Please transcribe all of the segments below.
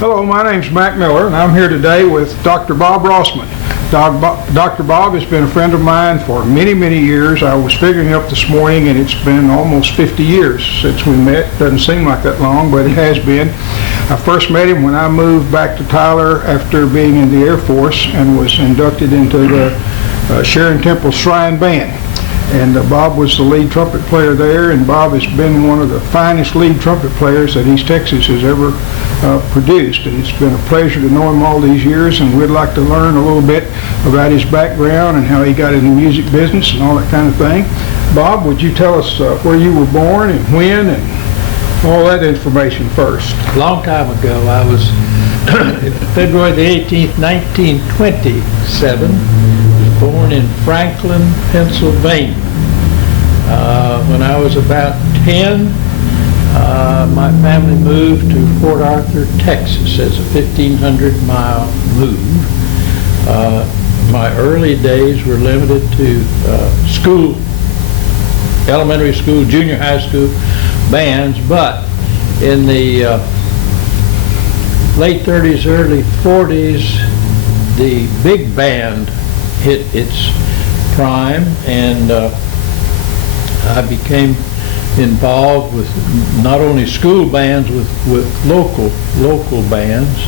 Hello, my name's Mac Miller, and I'm here today with Dr. Bob Rossman. Dr. Bob has been a friend of mine for many, many years. I was figuring up this morning, and it's been almost 50 years since we met. Doesn't seem like that long, but it has been. I first met him when I moved back to Tyler after being in the Air Force and was inducted into the Sharon Temple Shrine Band. And Bob was the lead trumpet player there, and Bob has been one of the finest lead trumpet players that East Texas has ever produced. And it's been a pleasure to know him all these years, and we'd like to learn a little bit about his background and how he got in the music business and all that kind of thing. Bob, would you tell us where you were born and when and all that information first? A long time ago. I was February the 18th, 1927. Born in Franklin, Pennsylvania. When I was about 10, my family moved to Fort Arthur, Texas as a 1,500-mile move. My early days were limited to school, elementary school, junior high school bands, but in the late 30s, early 40s, the big band hit its prime, and I became involved with not only school bands, with local bands,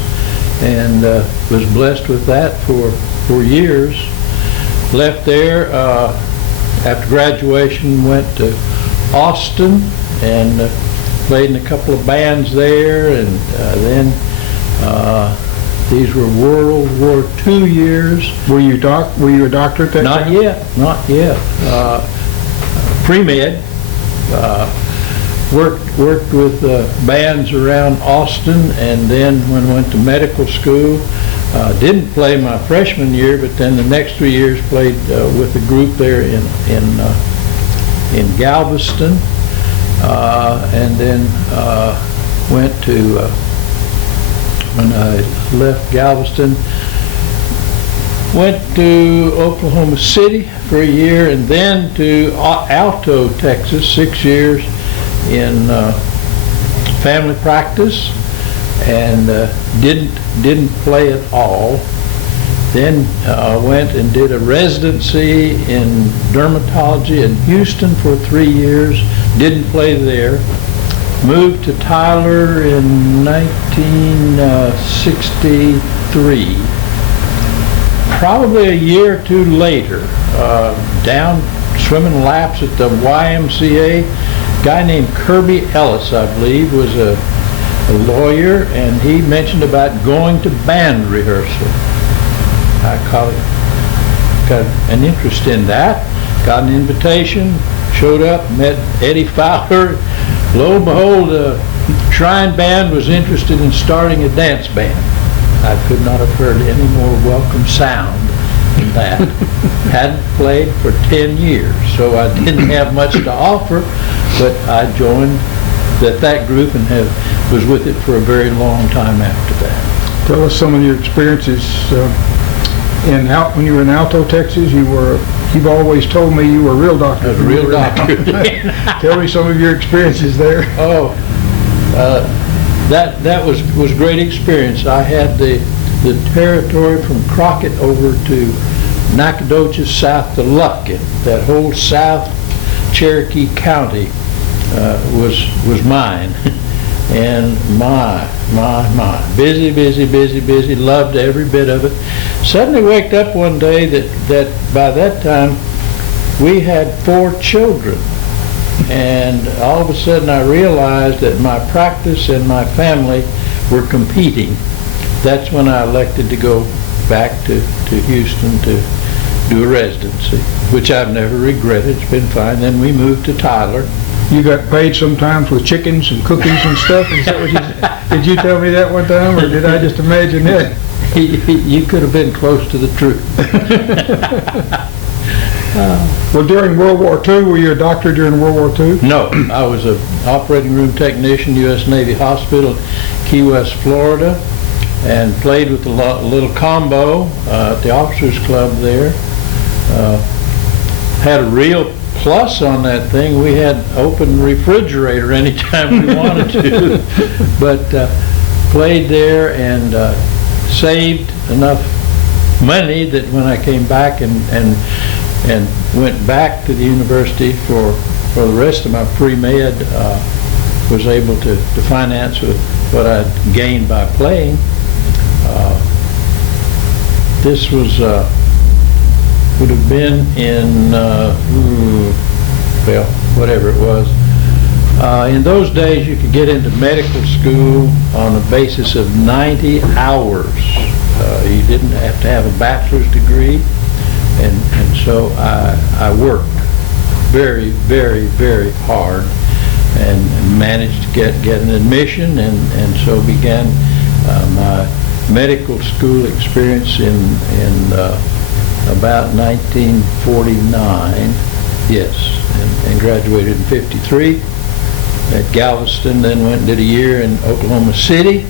and was blessed with that for years. Left there after graduation, went to Austin and played in a couple of bands there, and then these were World War II years. Were you a doctor at that time? Not yet. Pre-med. Worked with bands around Austin, and then when I went to medical school, didn't play my freshman year, but then the next 3 years played with a group there in Galveston, and then went to when I left Galveston, went to Oklahoma City for a year, and then to Alto, Texas, 6 years in family practice, and didn't play at all. Then went and did a residency in dermatology in Houston for 3 years, didn't play there. Moved to Tyler in 1963. Probably a year or two later, down swimming laps at the YMCA, a guy named Kirby Ellis, I believe, was a lawyer, and he mentioned about going to band rehearsal. I got an interest in that, got an invitation, showed up, met Eddie Fowler. Lo and behold, the Shrine Band was interested in starting a dance band. I could not have heard any more welcome sound than that. Hadn't played for 10 years, so I didn't have much to offer, but I joined that group and was with it for a very long time after that. Tell us some of your experiences when you were in Alto, Texas. You've always told me you were a real doctor. I was a real doctor. Tell me some of your experiences there. Oh, that was great experience. I had the territory from Crockett over to Nacogdoches, south to Lufkin. That whole South Cherokee County was mine. And my, busy, loved every bit of it. Suddenly waked up one day that by that time we had 4 children. And all of a sudden I realized that my practice and my family were competing. That's when I elected to go back to Houston to do a residency, which I've never regretted. It's been fine. Then we moved to Tyler. You got paid sometimes with chickens and cookies and stuff? Is that what did you tell me that one time, or did I just imagine it? You could have been close to the truth. Well, during World War II, were you a doctor during World War II? No, I was an operating room technician, U.S. Navy Hospital, Key West, Florida, and played with a little combo at the Officers Club there. Had a real plus on that thing. We had open refrigerator anytime we wanted to. But played there and saved enough money that when I came back and went back to the university for the rest of my pre-med, was able to finance what I'd gained by playing. This was would have been in well, whatever it was. In those days, you could get into medical school on the basis of 90 hours. You didn't have to have a bachelor's degree, and so I worked very, very, very hard and managed to get an admission, and so began my medical school experience in about 1949. Yes, and graduated in 53 at Galveston, then went and did a year in Oklahoma City,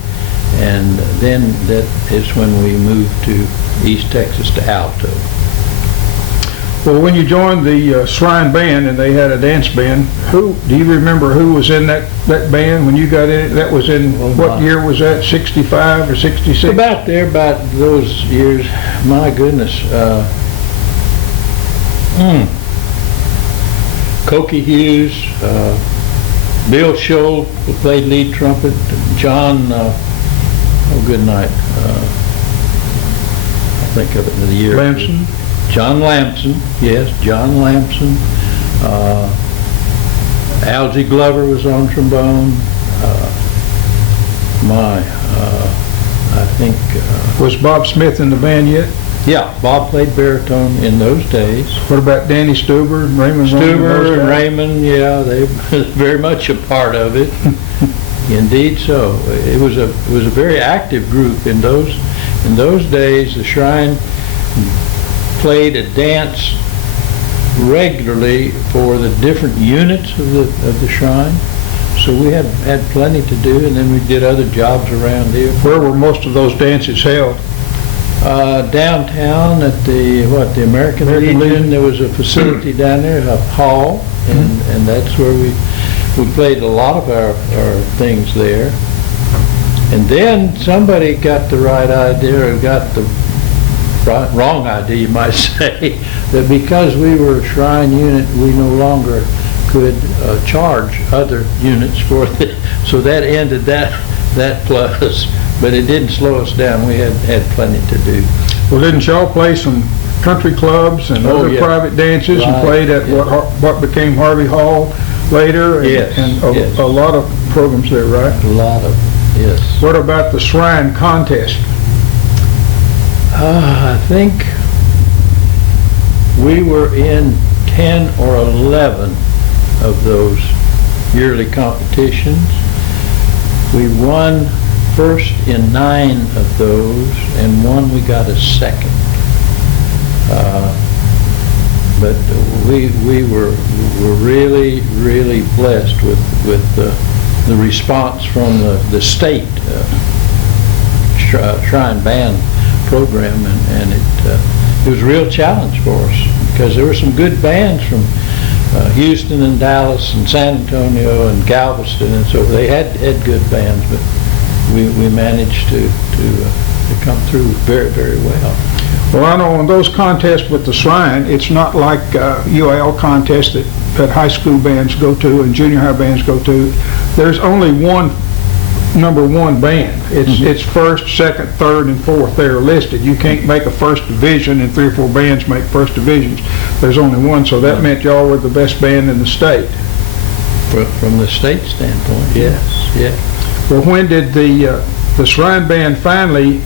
and then that is when we moved to East Texas to Alto. Well, when you joined the Shrine Band and they had a dance band, do you remember who was in that band when you got in it? That was in, what year was that, 65 or 66? About those years. My goodness. Cokie Hughes, Bill Scholl, who played lead trumpet, John, good night, I'll think of it in the year. Lamson? John Lamson, yes, John Lamson. Algie Glover was on trombone. I think... was Bob Smith in the band yet? Yeah, Bob played baritone in those days. What about Danny Stuber and Raymond? Stuber and Raymond, yeah, they were very much a part of it. Indeed so. It was a very active group in those days. The Shrine played a dance regularly for the different units of the Shrine. So we had plenty to do, and then we did other jobs around here. Where were most of those dances held? Downtown at the American Legion. There was a facility down there, a hall, and that's where we played a lot of our things there. And then somebody got the right idea, or got the wrong idea, you might say, that because we were a Shrine unit, we no longer could charge other units for it. So that ended that plus. But it didn't slow us down. We had plenty to do. Well, didn't y'all play some country clubs and other private dances, and played at what became Harvey Hall later? And a lot of programs there, right? A lot of, yes. What about the Shrine contest? I think we were in 10 or 11 of those yearly competitions. We won first in 9 of those, and one we got a second. But we were really, really blessed with the response from the state Shrine Band program, and it was a real challenge for us, because there were some good bands from Houston and Dallas and San Antonio and Galveston, and so they had good bands, but we managed to come through very, very well. Well, I know on those contests with the Shrine, it's not like UIL contests that high school bands go to and junior high bands go to. There's only one number one band. It's first, second, third, and fourth. They're listed. You can't make a first division, and 3 or 4 bands make first divisions. There's only one, so that meant y'all were the best band in the state. From the state standpoint, yes, yeah. Well, when did the Shrine Band finally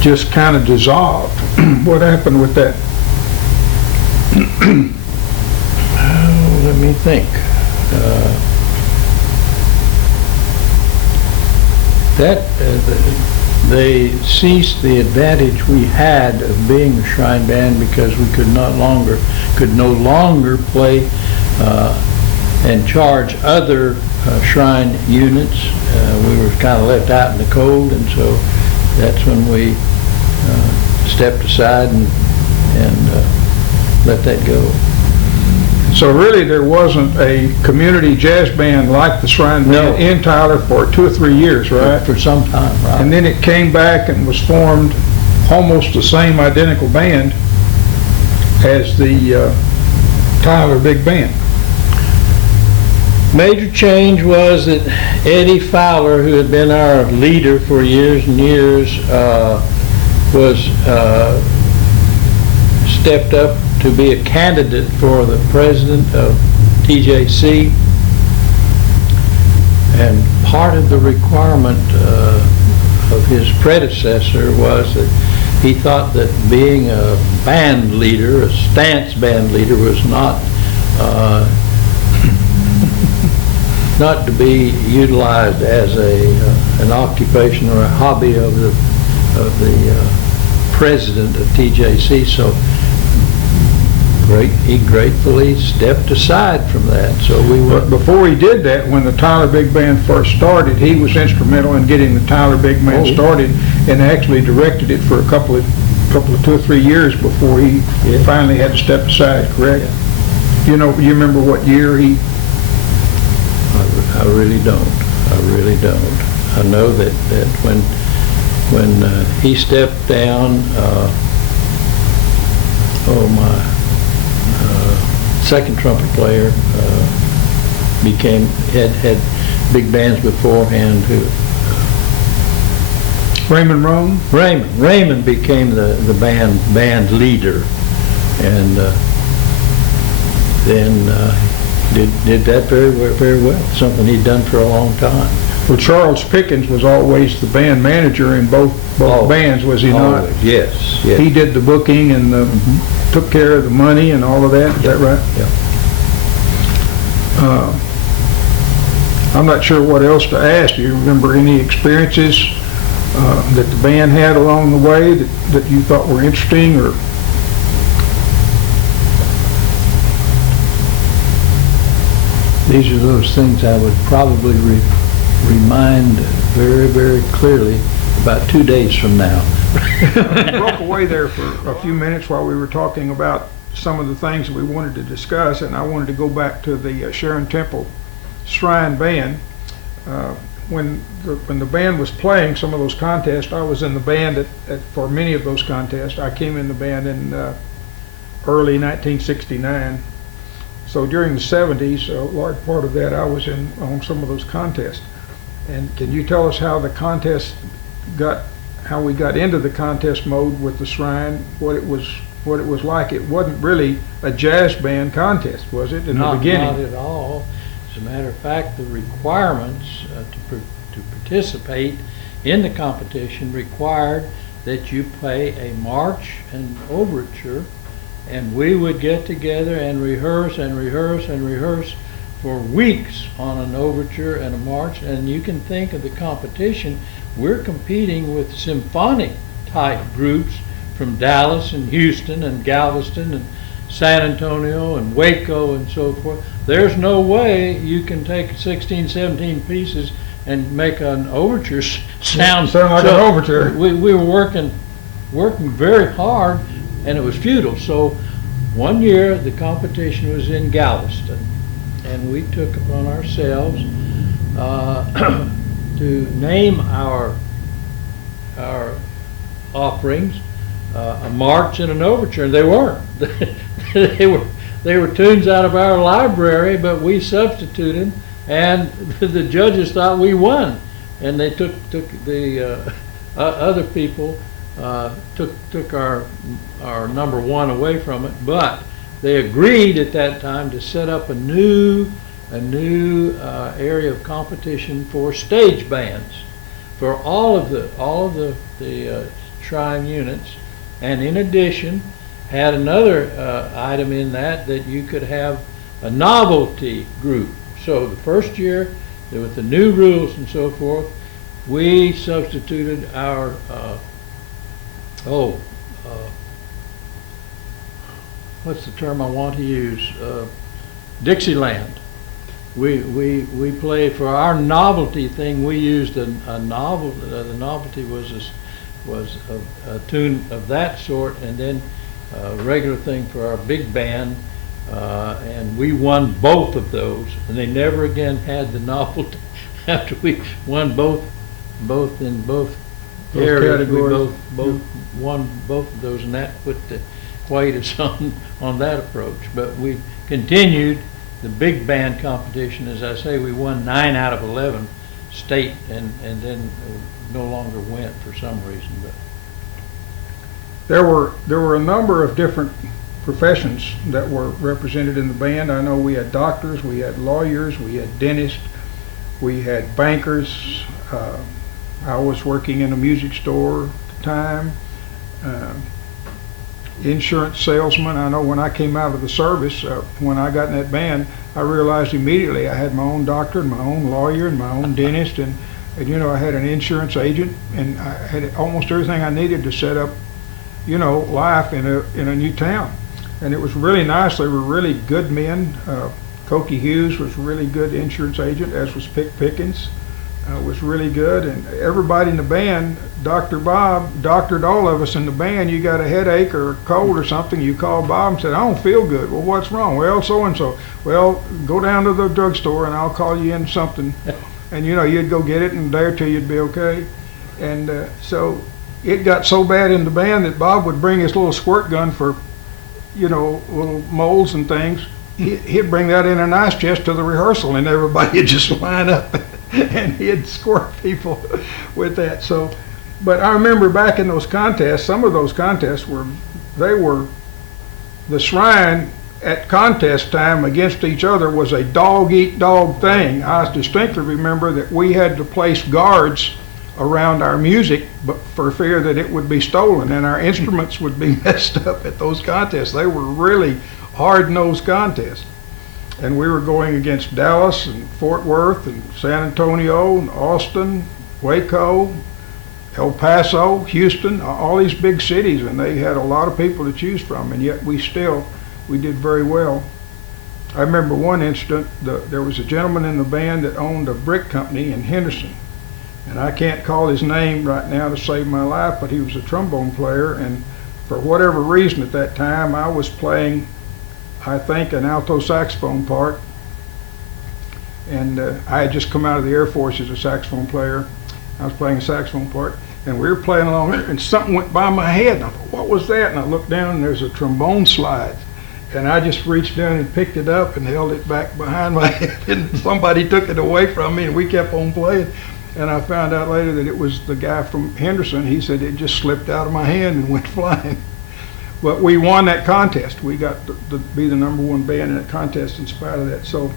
just kind of dissolve? What happened with that? Let me think. They ceased the advantage we had of being a Shrine Band, because we could no longer play and charge other Shrine units. We were kind of left out in the cold, and so that's when we stepped aside and let that go. So really, there wasn't a community jazz band like the Shrine No. Band in Tyler for 2 or 3 years, right? For some time, right? And then it came back and was formed almost the same identical band as the Tyler Big Band. Major change was that Eddie Fowler, who had been our leader for years and years, was stepped up to be a candidate for the president of TJC. And part of the requirement of his predecessor was that he thought that being a band leader, a stance band leader, was not not to be utilized as an occupation or a hobby of the president of TJC. So he gratefully stepped aside from that. So we were. But before he did that, when the Tyler Big Band first started, he was instrumental in getting the Tyler Big Band started, and actually directed it for a couple of 2 or 3 years before he finally had to step aside. Correct? Yeah. You remember what year he? I really don't. I really don't. I know that when he stepped down, my second trumpet player had big bands beforehand. Who Raymond Roan? Raymond became the band leader, and then did that very well. Something he'd done for a long time. Well, Charles Pickens was always the band manager in both bands, was he not? Yes. He did the booking and took care of the money and all of that. Is that right? Yeah. I'm not sure what else to ask. Do you remember any experiences that the band had along the way that you thought were interesting, or? These are those things I would probably remind very, very clearly about 2 days from now. We broke away there for a few minutes while we were talking about some of the things that we wanted to discuss, and I wanted to go back to the Sharon Temple Shrine Band. When the band was playing some of those contests, I was in the band for many of those contests. I came in the band in early 1969. So during the 70s, a large part of that I was on some of those contests. And can you tell us how the contest how we got into the contest mode with the Shrine, what it was like? It wasn't really a jazz band contest, was it, in the beginning? Not at all. As a matter of fact, the requirements to participate in the competition required that you play a march and overture, and we would get together and rehearse and rehearse and rehearse for weeks on an overture and a march. And you can think of the competition, we're competing with symphonic type groups from Dallas and Houston and Galveston and San Antonio and Waco and so forth. There's no way you can take 16, 17 pieces and make an overture sound like an overture. We were working very hard, and it was futile. So one year the competition was in Galveston, and we took upon ourselves to name our offerings a march and an overture. They weren't. They were tunes out of our library, but we substituted, and the judges thought we won, and they took the other people took our number one away from it. But they agreed at that time to set up a new area of competition for stage bands for all of the Shrine units, and in addition had another item in that you could have a novelty group. So the first year, with the new rules and so forth, we substituted our what's the term I want to use? Dixieland. We played for our novelty thing. We used a novel. The novelty was a tune of that sort, and then a regular thing for our big band And we won both of those, and they never again had the novelty after we won both in both areas. categories. We both won both of those, and that put the quietus on that approach. But we continued the big band competition. As I say, we won 9 out of 11 state, and then no longer went for some reason. But There were a number of different professions that were represented in the band. I know we had doctors, we had lawyers, we had dentists, we had bankers. I was working in a music store at the time. Insurance salesman. I know when I came out of the service, when I got in that band, I realized immediately I had my own doctor and my own lawyer and my own dentist, and you know, I had an insurance agent, and I had almost everything I needed to set up, you know, life in a new town. And it was really nice. They were really good men. Cokie Hughes was a really good insurance agent, as was Pick Pickens. Was really good, and everybody in the band, Dr. Bob doctored all of us in the band. You got a headache or a cold or something, you call Bob and said, I don't feel good. Well, what's wrong? Well, so-and-so. Well, go down to the drugstore and I'll call you in something. And you know, you'd go get it, and a day or two you'd be okay. And so it got so bad in the band that Bob would bring his little squirt gun for, you know, little molds and things. He'd bring that in an ice chest to the rehearsal, and everybody would just line up and he'd squirt people with that. So, but I remember back in those contests, some of those contests were the shrine at contest time against each other was a dog-eat-dog thing. I distinctly remember that we had to place guards around our music, but for fear that it would be stolen and our instruments would be messed up at those contests. They were really hard-nosed contests. And we were going against Dallas and Fort Worth and San Antonio and Austin, Waco, El Paso, Houston, all these big cities, and they had a lot of people to choose from, and yet we did very well. I remember one incident, there was a gentleman in the band that owned a brick company in Henderson, and I can't call his name right now to save my life, but he was a trombone player, and for whatever reason at that time I was playing, I think, an alto saxophone part, and I had just come out of the Air Force as a saxophone player. I was playing a saxophone part, and we were playing along there, and something went by my head, and I thought, what was that? And I looked down, and there's a trombone slide, and I just reached down and picked it up and held it back behind my head, and somebody took it away from me, and we kept on playing. And I found out later that it was the guy from Henderson. He said it just slipped out of my hand and went flying. But we won that contest. We got to be the #1 band in that contest in spite of that. So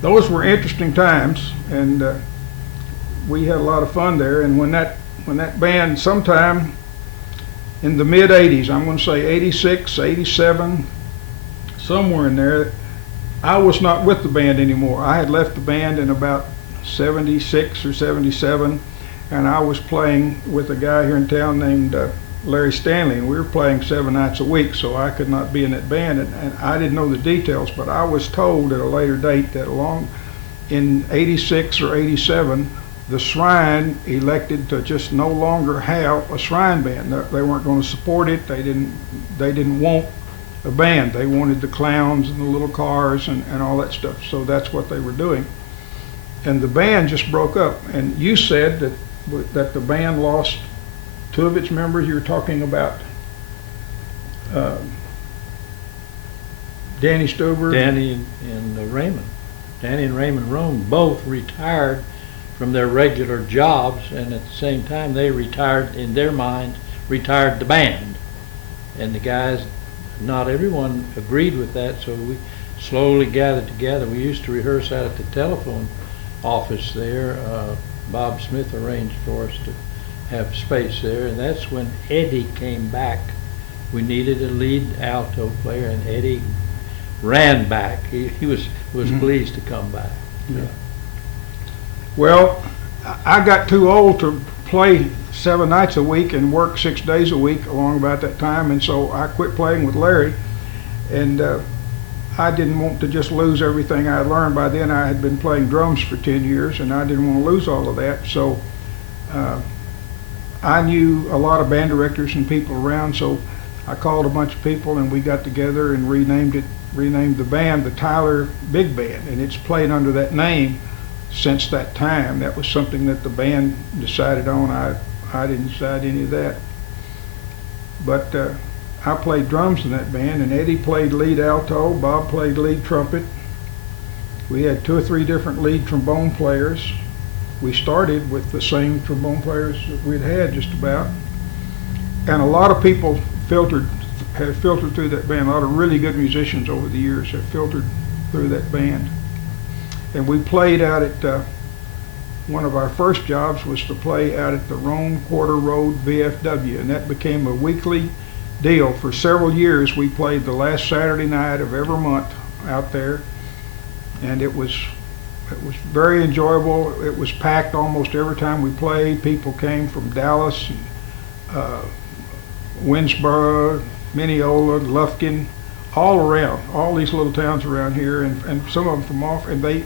those were interesting times, and we had a lot of fun there. And when that band, sometime in the mid '80s, I'm going to say '86, '87, somewhere in there, I was not with the band anymore. I had left the band in about '76 or '77, and I was playing with a guy here in town named Larry Stanley, and we were playing 7 nights a week, so I could not be in that band, and I didn't know the details, but I was told at a later date that along in '86 or '87, the Shrine elected to just no longer have a Shrine band. They weren't going to support it. They didn't want a band. They wanted the clowns and the little cars and all that stuff, so that's what they were doing. And the band just broke up, and you said that the band lost 2 of its members. You were talking about Danny Stuber. Danny and Raymond. Danny and Raymond Rome both retired from their regular jobs, and at the same time they retired, in their minds, retired the band. And the guys, not everyone agreed with that, so we slowly gathered together. We used to rehearse out at the telephone office there. Bob Smith arranged for us to have space there, and that's when Eddie came back. We needed a lead alto player, and Eddie ran back. He was pleased to come back. Yeah. Well, I got too old to play 7 nights a week and work 6 days a week along about that time, and so I quit playing with Larry, and I didn't want to just lose everything I had learned. By then I had been playing drums for 10 years, and I didn't want to lose all of that, so I knew a lot of band directors and people around, so I called a bunch of people and we got together and renamed it renamed the band the Tyler Big Band, and it's played under that name since that time. That was something that the band decided on. I didn't decide any of that. But I played drums in that band, and Eddie played lead alto, Bob played lead trumpet. We had 2 or 3 different lead trombone players. We started with the same trombone players that we'd had just about. And a lot of people have filtered through that band. A lot of really good musicians over the years have filtered through that band. And we played out at, one of our first jobs was to play out at the Rome Quarter Road VFW, and that became a weekly deal. For several years we played the last Saturday night of every month out there, and it was very enjoyable. It was packed almost every time we played. People came from Dallas and Winsboro, Mineola, Lufkin, all around, all these little towns around here, and some of them from off, and they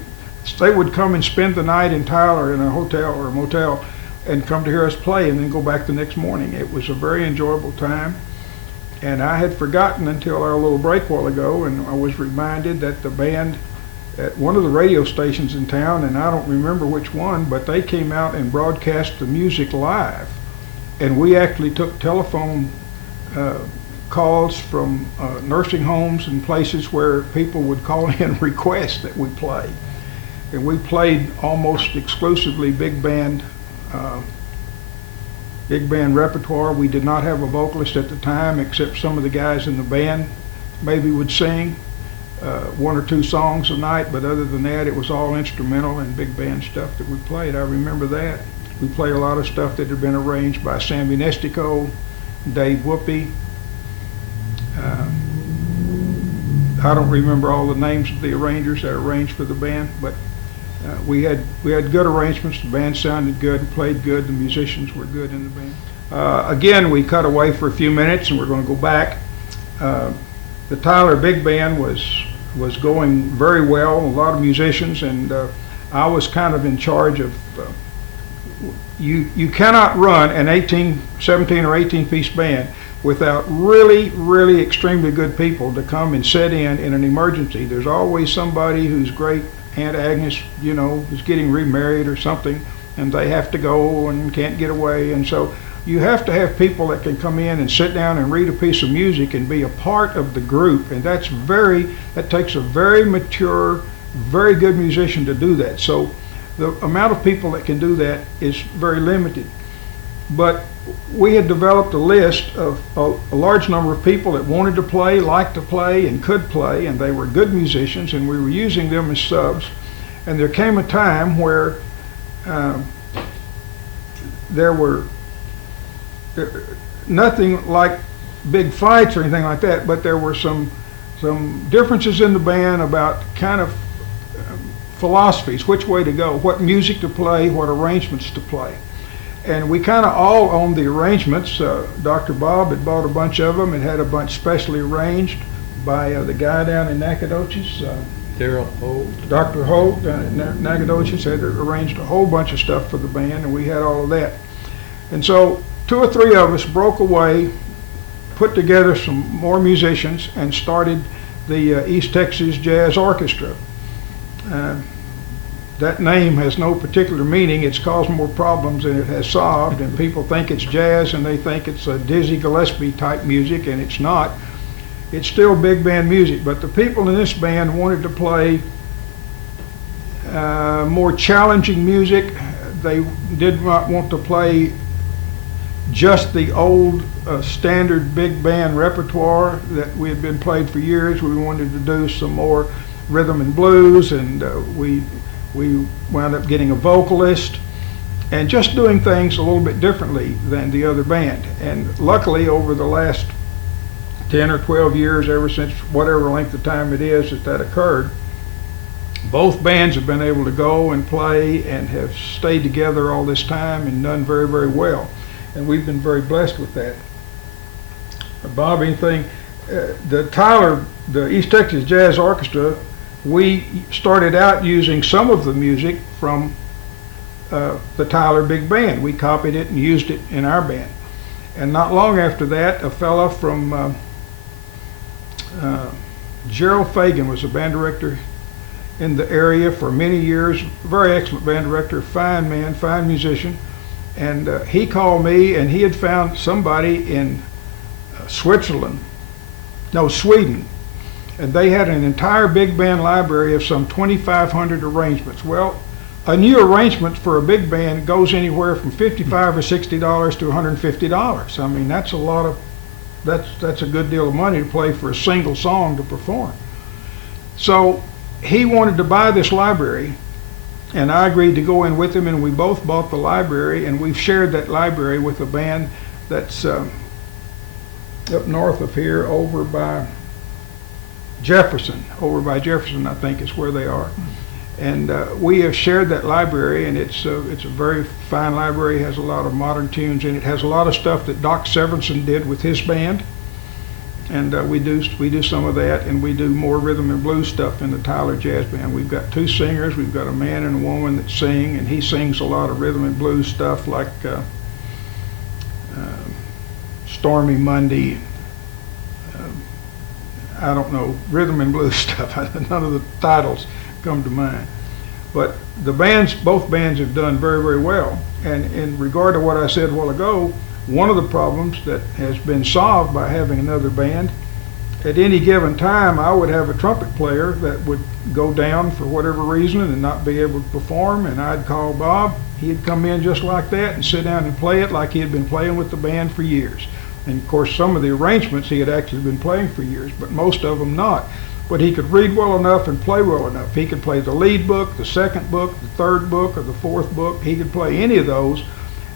would come and spend the night in Tyler in a hotel or a motel and come to hear us play and then go back the next morning. It was a very enjoyable time, and I had forgotten until our little break a while ago, and I was reminded that the band at one of the radio stations in town, and I don't remember which one, but they came out and broadcast the music live, and we actually took telephone calls from nursing homes and places where people would call in and request that we play. And we played almost exclusively big band repertoire. We did not have a vocalist at the time, except some of the guys in the band maybe would sing 1 or 2 songs a night, but other than that it was all instrumental and big band stuff that we played. I remember that. We played a lot of stuff that had been arranged by Sammy Nestico, Dave Whoopi. I don't remember all the names of the arrangers that arranged for the band, but we had good arrangements. The band sounded good, played good, the musicians were good in the band. Again, we cut away for a few minutes and we're going to go back. The Tyler Big Band was going very well, a lot of musicians, and I was kind of in charge of you cannot run an 17 or 18 piece band without really extremely good people to come and sit in an emergency. There's always somebody who's great. Aunt Agnes, is getting remarried or something, and they have to go and can't get away, and so you have to have people that can come in and sit down and read a piece of music and be a part of the group, and that takes a very mature, very good musician to do that. So the amount of people that can do that is very limited. But we had developed a list of a large number of people that wanted to play, liked to play, and could play, and they were good musicians, and we were using them as subs. And there came a time where there were nothing like big fights or anything like that, but there were some differences in the band about kind of philosophies, which way to go, what music to play, what arrangements to play. And we kind of all owned the arrangements. Dr. Bob had bought a bunch of them and had a bunch specially arranged by the guy down in Nacogdoches. Daryl Holt. Dr. Holt in Nacogdoches had arranged a whole bunch of stuff for the band, and we had all of that. And so 2 or 3 of us broke away, put together some more musicians, and started the East Texas Jazz Orchestra. That name has no particular meaning. It's caused more problems than it has solved, and people think it's jazz and they think it's a Dizzy Gillespie type music, and it's not. It's still big band music, but the people in this band wanted to play more challenging music. They did not want to play just the old standard big band repertoire that we had been played for years. We wanted to do some more rhythm and blues, and we wound up getting a vocalist and just doing things a little bit differently than the other band. And luckily, over the last 10 or 12 years, ever since whatever length of time it is that occurred, both bands have been able to go and play and have stayed together all this time and done very, very well. And we've been very blessed with that. Bob, anything? The East Texas Jazz Orchestra, we started out using some of the music from the Tyler Big Band. We copied it and used it in our band. And not long after that, a fella from Gerald Fagan was a band director in the area for many years. Very excellent band director, fine man, fine musician. And he called me, and he had found somebody in Sweden, and they had an entire big band library of some 2,500 arrangements. Well, a new arrangement for a big band goes anywhere from $55 or $60 to $150. I mean, that's a lot of, that's a good deal of money to play for a single song to perform. So he wanted to buy this library, and I agreed to go in with him, and we both bought the library, and we've shared that library with a band that's up north of here, over by Jefferson, I think is where they are. And we have shared that library, and it's a very fine library. It has a lot of modern tunes in it. It has a lot of stuff that Doc Severinsen did with his band, and we do some of that, and we do more rhythm and blues stuff in the Tyler Jazz Band. We've got two singers. We've got a man and a woman that sing, and he sings a lot of rhythm and blues stuff like Stormy Monday. I don't know, rhythm and blues stuff. None of the titles come to mind. But both bands have done very, very well. And in regard to what I said a while ago, one of the problems that has been solved by having another band, at any given time I would have a trumpet player that would go down for whatever reason and not be able to perform, and I'd call Bob. He'd come in just like that and sit down and play it like he had been playing with the band for years. And of course some of the arrangements he had actually been playing for years, but most of them not. But he could read well enough and play well enough. He could play the lead book, the second book, the third book, or the fourth book. He could play any of those,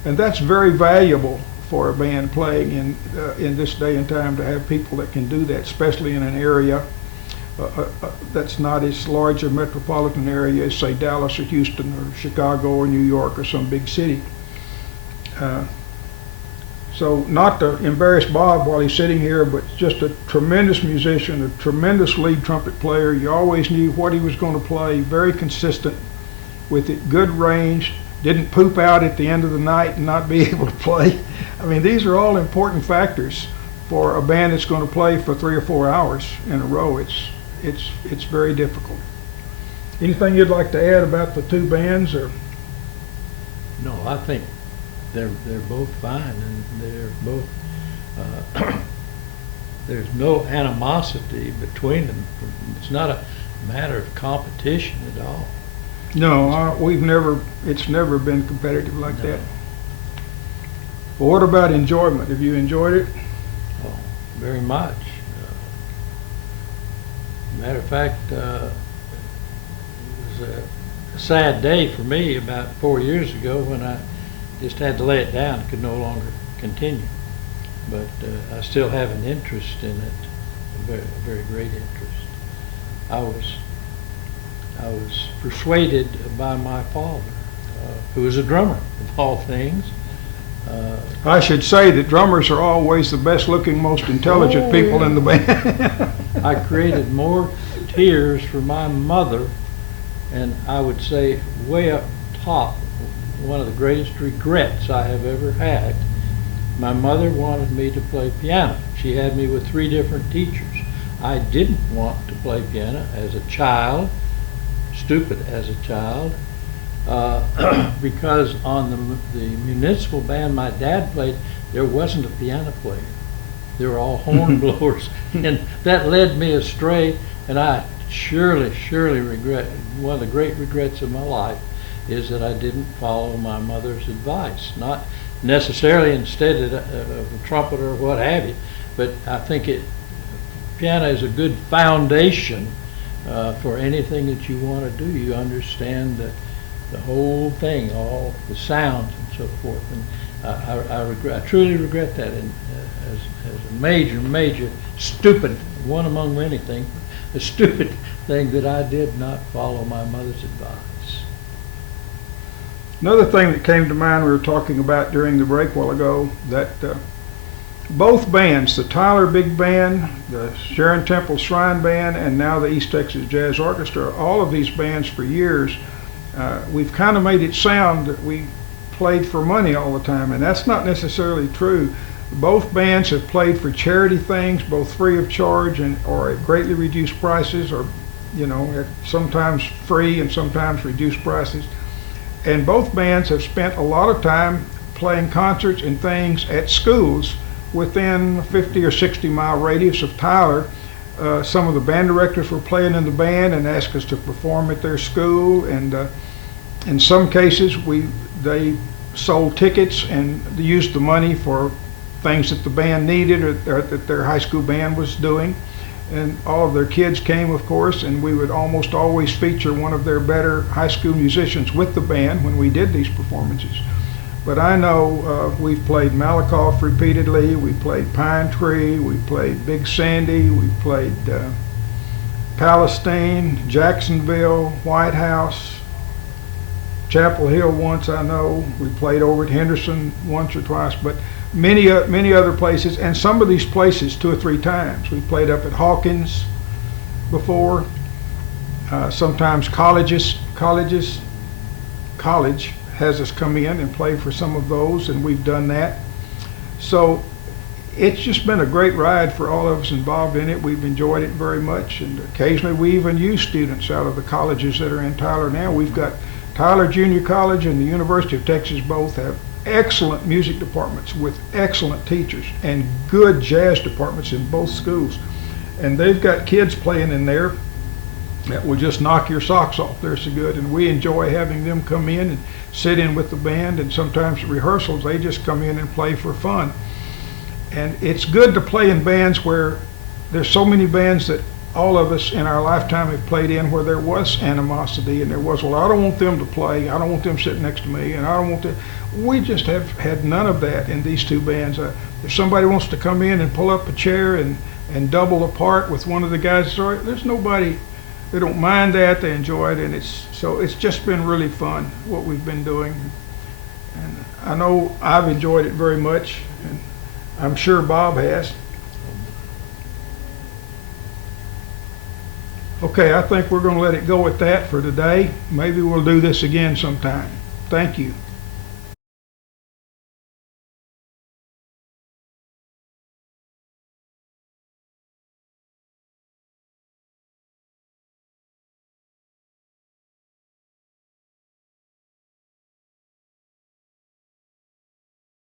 and that's very valuable for a band playing in this day and time, to have people that can do that, especially in an area that's not as large a metropolitan area as, say, Dallas or Houston or Chicago or New York or some big city. So not to embarrass Bob while he's sitting here, but just a tremendous musician, a tremendous lead trumpet player. You always knew what he was going to play, very consistent with it, good range, didn't poop out at the end of the night and not be able to play. I mean, these are all important factors for a band that's going to play for 3 or 4 hours in a row. It's very difficult. Anything you'd like to add about the two bands? Or No, I think they're both fine, and they're both there's no animosity between them. It's not a matter of competition at all. no, it's never been competitive like No. that. Well, what about enjoyment? Have you enjoyed it? Oh, very much. Matter of fact, it was a sad day for me about 4 years ago when I just had to lay it down. I could no longer continue. But I still have an interest in it, a very, very great interest. I was persuaded by my father, who was a drummer, of all things. I should say that drummers are always the best looking, most intelligent people in the band. I created more tears for my mother, and I would say way up top, one of the greatest regrets I have ever had. My mother wanted me to play piano. She had me with 3 different teachers. I didn't want to play piano as a child, stupid as a child, because on the municipal band my dad played, there wasn't a piano player. They were all horn blowers, and that led me astray, and I surely regret, one of the great regrets of my life is that I didn't follow my mother's advice. Not necessarily instead of a trumpet or what have you, but I think piano is a good foundation for anything that you want to do. You understand the whole thing, all the sounds and so forth. And I truly regret that, and as a major stupid, one among many things, a stupid thing that I did not follow my mother's advice. Another thing that came to mind, we were talking about during the break a while ago, that both bands, the Tyler Big Band, the Sharon Temple Shrine Band, and now the East Texas Jazz Orchestra, all of these bands for years, we've kind of made it sound that we played for money all the time, and that's not necessarily true. Both bands have played for charity things, both free of charge and or at greatly reduced prices, or at sometimes free and sometimes reduced prices. And both bands have spent a lot of time playing concerts and things at schools within a 50 or 60 mile radius of Tyler. Some of the band directors were playing in the band and asked us to perform at their school, and in some cases they sold tickets and used the money for things that the band needed or that their high school band was doing. And all of their kids came, of course, and we would almost always feature one of their better high school musicians with the band when we did these performances. But I know we've played Malakoff repeatedly, we played Pine Tree, we played Big Sandy, we played Palestine, Jacksonville, White House, Chapel Hill once, I know. We played over at Henderson once or twice, but many other places, and some of these places 2 or 3 times. We played up at Hawkins before. Sometimes college has us come in and play for some of those, and we've done that. So it's just been a great ride for all of us involved in it. We've enjoyed it very much, and occasionally we even use students out of the colleges that are in Tyler now. We've got Tyler Junior College and the University of Texas both have excellent music departments with excellent teachers and good jazz departments in both schools. And they've got kids playing in there that will just knock your socks off. They're so good, and we enjoy having them come in and sit in with the band, and sometimes at rehearsals they just come in and play for fun. And it's good to play in bands where there's so many bands that all of us in our lifetime have played in where there was animosity and there was, well, I don't want them to play, I don't want them sitting next to me, and I don't want to. We just have had none of that in these 2 bands. If somebody wants to come in and pull up a chair and double apart with one of the guys, sorry, there's nobody. They don't mind that. They enjoy it, and it's just been really fun what we've been doing. And I know I've enjoyed it very much, and I'm sure Bob has. Okay, I think we're going to let it go at that for today. Maybe we'll do this again sometime. Thank you.